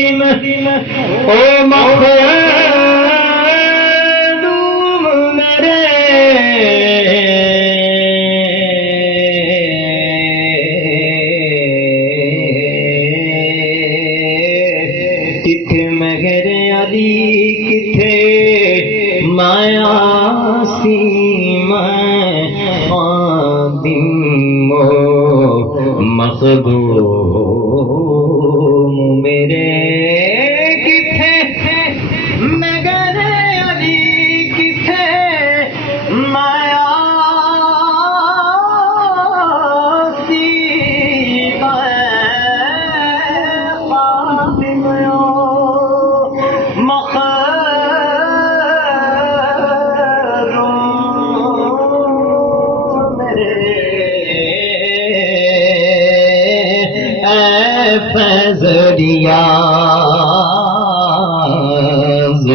दिम ओ मखदूम मेरे किथे मेरे अली किथे माया सी मैं दिमो मखदूम मेरे किथे मेरे अली किथे माया सी फज़रियाज़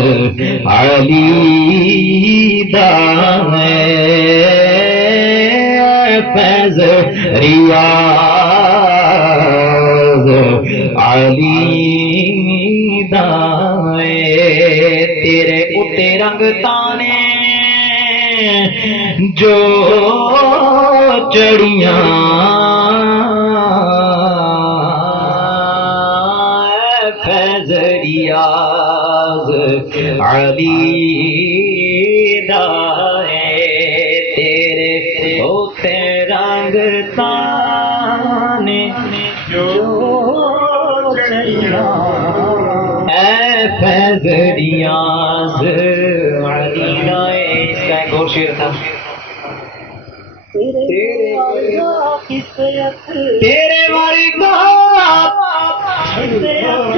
अली दाने फज़रियाज़ अली दाने तेरे उते रंग ताने जो चढ़िया फज़रियाज़ अली दाए तेरे होते रंग ताने जो चढ़िया फज़रियाज़ अली दाए। इसका एक और शेर था तेरे वाली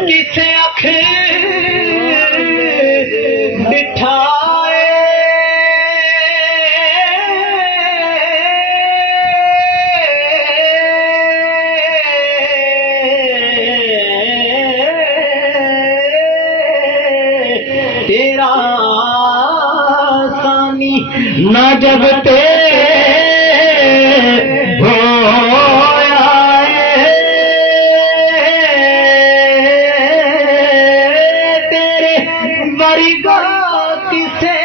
किसे अख बिठाए तेरा सानी ना जगते किसे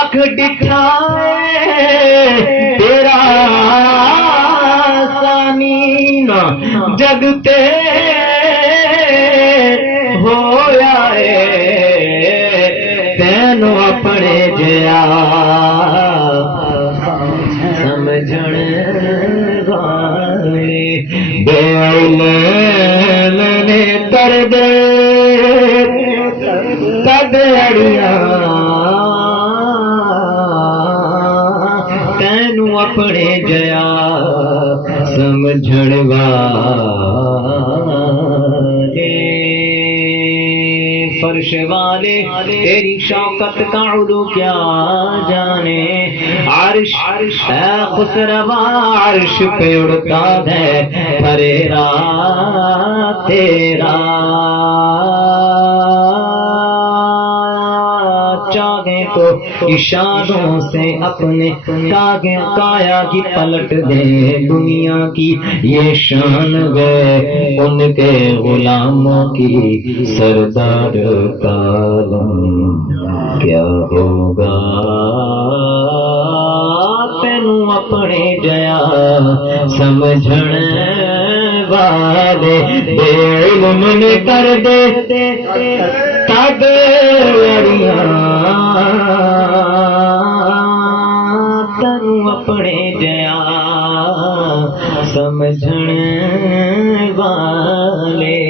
अख दिखाए तेरा सानी ना जगते होया तेनू अपने जया समझण वाले बेईमाने कर दे कदड़िया तैनू अपने जया समझण वाले फर्श वाले तेरी शौकत का उलू क्या जाने अर्श खुसरवा अर्श पे उड़ता है फरेरा तेरा चाहे तो इशारों से अपने कागे काया की पलट दे दुनिया की ये शान है उनके गुलामों की सरदार कालम क्या होगा तेनू अपने जया समझण वाले बेइल्म ने कर दे कदड़िया तनु अपने जया समझण वाले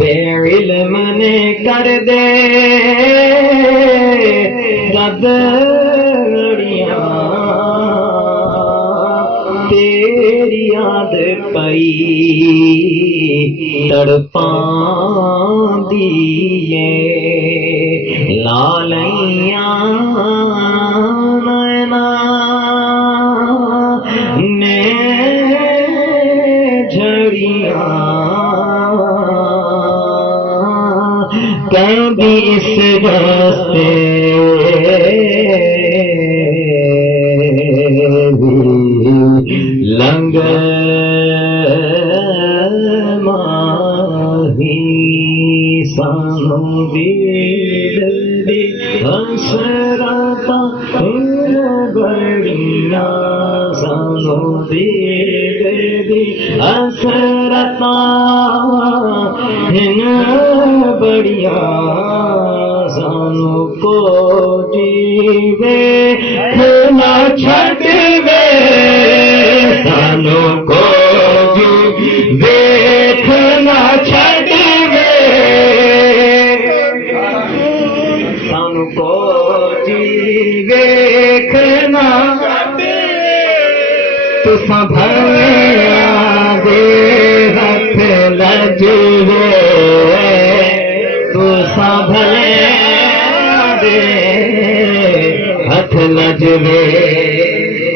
बेइल्म ने कर दे कदड़िया तेरी याद पई तड़पांदी लालैया नैना ने झड़िया कभी इस रास्ते लंग माही सानू दीद दी हसरता बड़िया सानू दीद दी हसरता हिन बड़िया सानू को जीवे ना छड़वे सानू को जीवे ना छड़वे सानू को जीवे ना तुसा भया दे हथ लजवे तुसा भले दे हथ लजवे